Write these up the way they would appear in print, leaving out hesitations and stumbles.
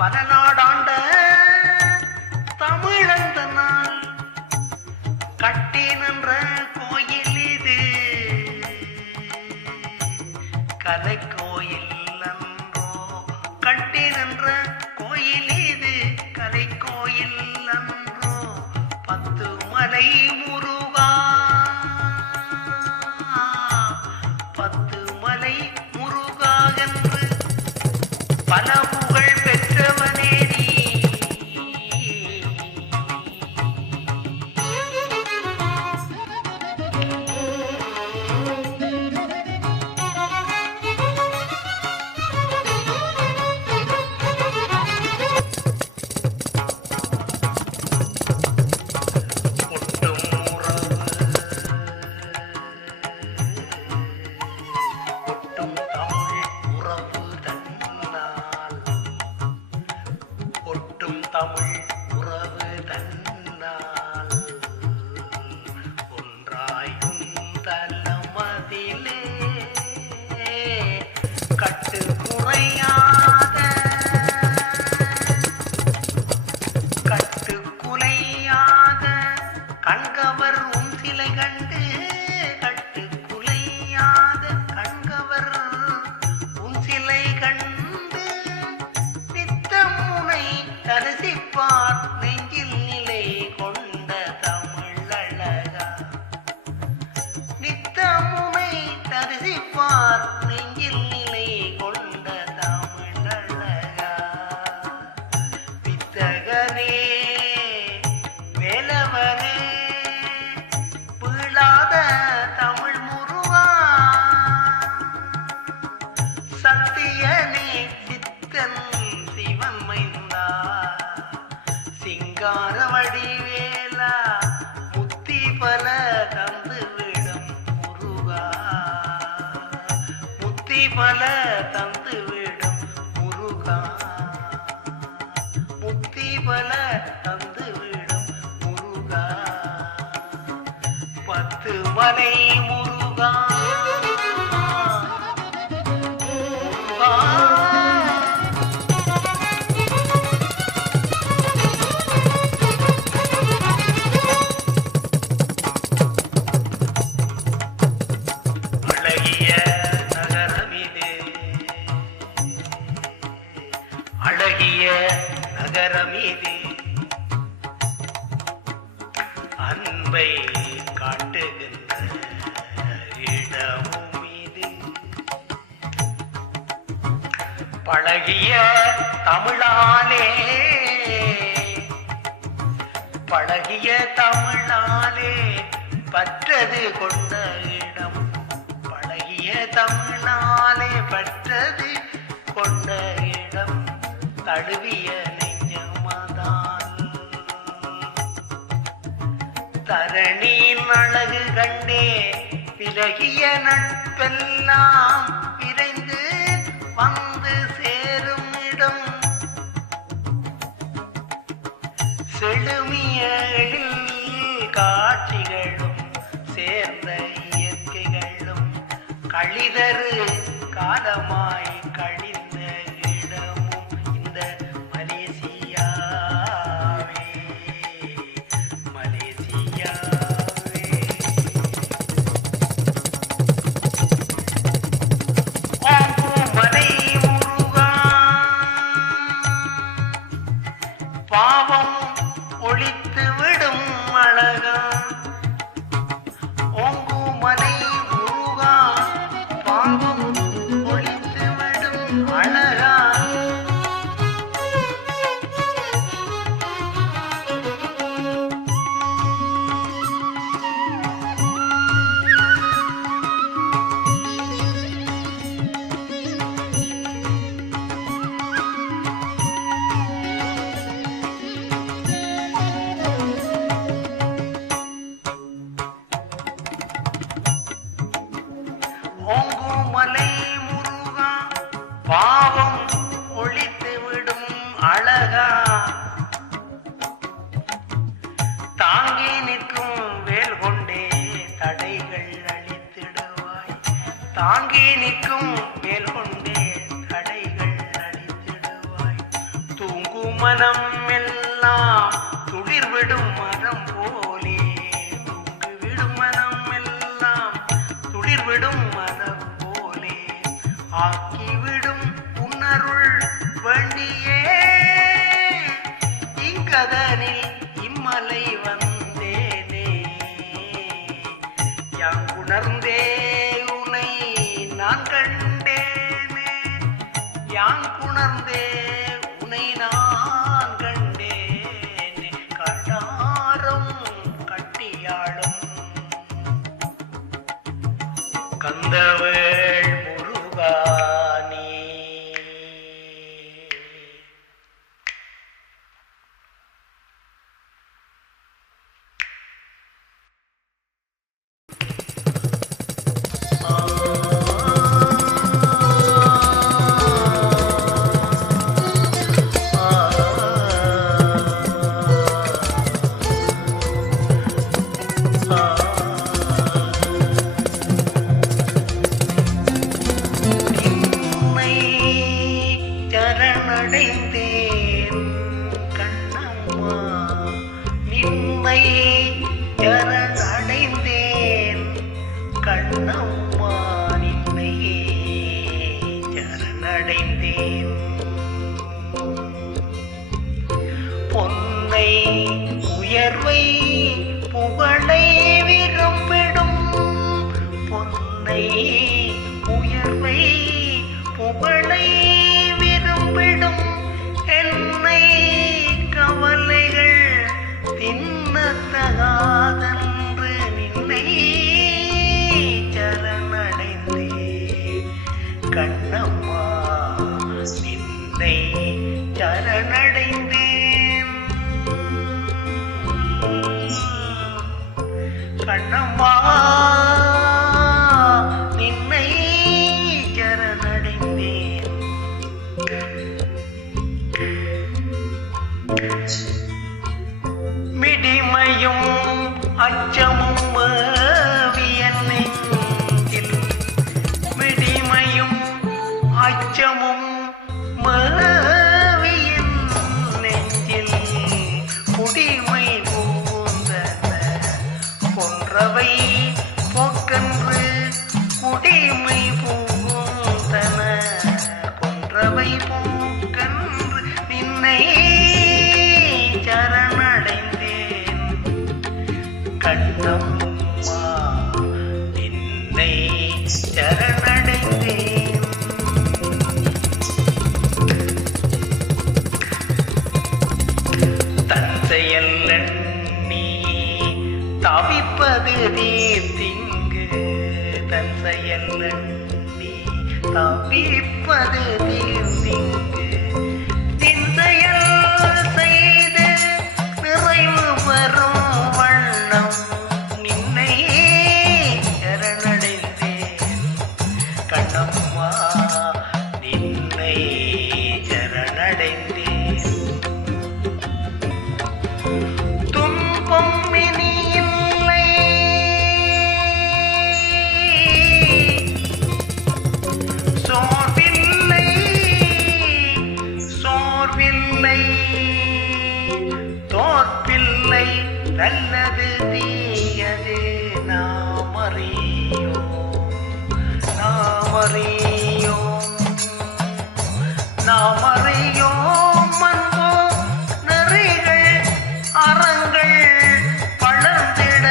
பல நாடாண்ட தமிழந்த நாள் கட்டி நின்ற கோயில் இது கலை கோயில் அன்றோ. கட்டி நின்ற கோயில் இது கலை கோயில் அன்றோ. 10 மலை முருகா 10 மலை முருகா என்று பல புகழ் பெற்றவனே நீ. தமிழ் உறவு தன்னால் ஒன்றாயும் தலமதிலே கட்டு குறையாத கட்டு குலையாத கண்கவர் உன் சிலை கண்டு கட்டு குலையாத கண்கவர் உன் சிலை கண்டு தரிசிப்பார் நெஞ்சில் நிலை கொண்ட தமிழழகா. நித்தமுனை தரிசிப்பார் நெஞ்சில் நிலை கொண்ட தமிழழகா. வித்தகனே வேலவனே வீழாத தமிழ் முருகா. சத்தியனே சித்தன் சிவன் மைந்தா. சிங்கார வடிவேலா முத்தி பல தந்துவிடும் முருகா. முத்தி பல தந்துவிடும் முருகா. முத்தி பல தந்துவிடும் முருகா. 10 மலை முருகா முருகா. அழகிய நகரமீது அன்பை காட்டுகின்ற இடமும் இது. பழகிய தமிழாலே பழகிய தமிழாலே பற்றது கொண்ட இடம். பழகிய தமிழாலே பற்றது கொண்ட இடம் தழுவிய நெஞ்சமதான். தரணியின் அழகு கண்டே விலகிய நட்பெல்லாம் விரைந்து வந்து சேரும் இடம். செழுமிய காட்சிகளும் சேர்ந்த இயற்கைகளும் கழிதரு காலமாய் கழிந்த இடமும் இந்த மலேசியாவே. மலேசியாவே. மலை முருகா பாவம் ஒழித்து விடும் அழகா. ஓங்கு மலை முருகா பாவம் மனம் எல்லாம் துளிர்விடும் மரம் போலே தூங்கிவிடும் மனம் எல்லாம் துளிர்விடும் மரம் போலே ஆக்கிவிடும் உன்னருள் வண்டியே இங்கதனில் இம்மலை வந்தேனே யாங்குணர்ந்தே உனை நான் கண்டேனே யாங்குணர்ந்தே உனை நான் கண்டேனே கண்டாரம் கட்டியாளும் கந்தவேள் முருகானே. சரணடைந்தேன் கண்ணம்மா நின்னை சரணடைந்தேன் கண்ணம்மா நின்னை சரணடைந்தேன் பொன்னை உயர்வை புகழை விரும்பிடும் பொன்னை உயர்வை புகழை விரும்பிடும் என்னை கவலைகள் தின்னத்தகாதென்று நின்னை சரணடைந்தேன் கண்ணம்மா நின்னை சரணடைந்தேன் கண்ணம்மா நின்னை சரணடைந்தேன். மிடிமையும் அச்சமும் மேவிய நெஞ்சில் மிடிமையும் அச்சமும் மேவிய நெஞ்சில் குடிமை பூந்தன கொன்றவை போக்கன்று குடிமை பூந்தன கொன்றவை போக்கன்று நின்னை சரணடைந்தேன் கண்ணம்மா நின்னை சரணடைந்தேன். தந்தையல் நீ தவிப்பது தீர்த்திங்கு தந்தையல் நீ தவிப்பது தீர்த்திங்கு திந்தையல் செய்து நிறைவு பெறும் வண்ணம் நின்னை சரணடைந்தேன் கண்ணம்மா நின்னை சரணடைந்தேன். துன்பம் இனி இல்லை சோர்வில்லை சோர்வில்லை தோற்பில்லை நல்லது தீயது நாம் அறியோம் நாம் அறியோம் நாம் அறியோம் அன்போ நெறிகள் அறங்கள் வளர்ந்திட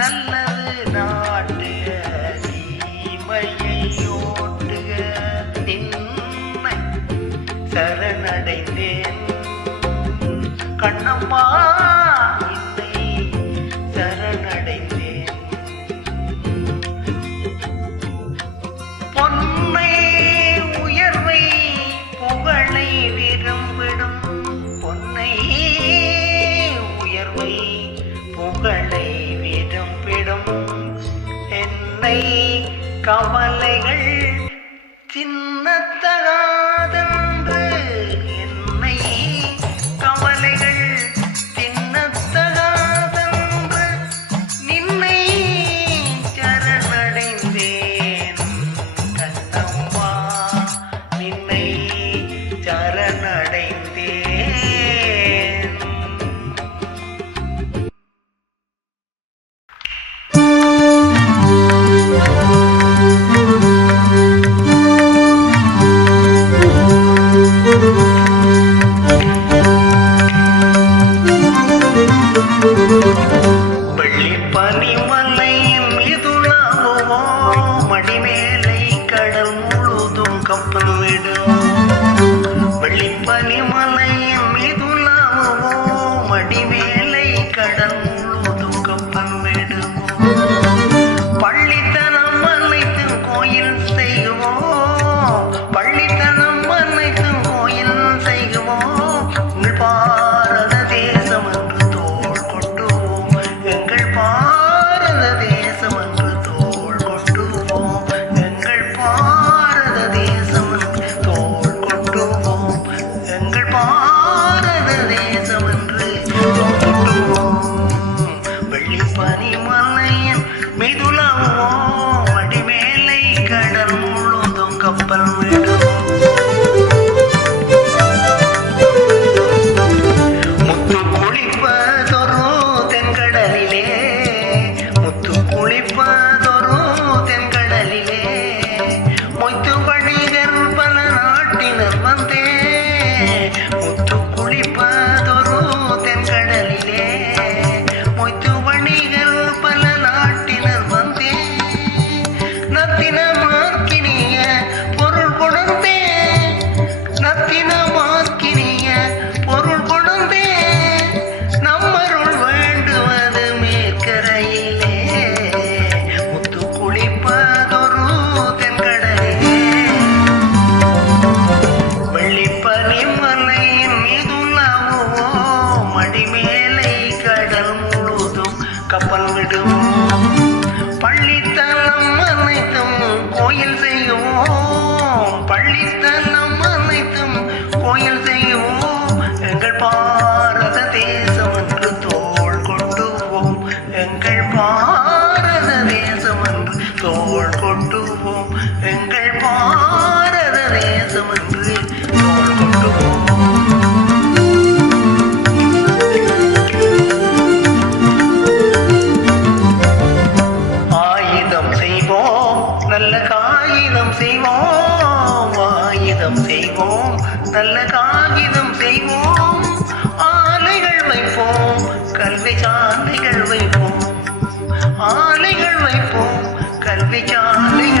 நல்லது நாட்டுக தீமையை ஓட்டுக நின்னை சரணடைந்தேன் கண்ணம்மா நின்னை சரணடைந்தேன். பொன்னை உயர்வை புகழை விரும்பிடும் பொன்னை உயர்வை புகழை விரும்பிடும் என்னை கவலைகள் சின்னத்தகாதென்று என்னை கவலைகள் சின்னத்தகாதென்று நின்னை சரணடைந்தேன் கண்ணம்மா நின்னை சரணடைந்தேன். பாரத தேசம் என்று வெள்ளி பனிமலையின் மிதுளவோம் அடிமேலை கடல் முழுதும் கப்பல் விடும் முத்து குளிப்பதொரு தென்கடலிலே முத்து குளிப்பதொரு தென்கடலிலே மொய்த்து வணிகர் பல நாட்டினர் வந்தே முத்து குளிப்பதொரு தென்கடலிலே மொய்த்து வணிகர் பல நாட்டினர் வந்தே நத்தின மார்க்கினிய பொருள் கொணர்ந்தே நத்தின மார்க்கினிய பொருள் கொணர்ந்தே நம்மருள் வேண்டுவது மேற்கரையிலே முத்து குளிப்பதொரு தென்கடலிலே வெள்ளிப்பனி மலையின் மீதுள்ளவோம் அடிமேலை கடல் முழுதும் கப்பல் விடும் பள்ளித்தலம் அனைத்தும் கோயில் செய்வோம் பள்ளித்தலம் அனைத்தும் கோயில் செய்வோம் எங்கள் பாரத தேசம் என்று தோள் கொண்டுவோம் எங்கள் பாரத தேசம் என்று தோள் கொண்டுவோம் எங்கள் பாரத தேசம் என்று தோள் கொண்டுவோம் ஆயுதம் செய்வோம் நல்ல காகிதம் செய்வோம் ஆயுதம் செய்வோம் நல்ல காகிதம் செய்வோம் ஆலைகள் வைப்போம் கல்வி சாலைகள் வைப்போம் ஆலைகள் வைப்போம் கல்வி சாலைகள்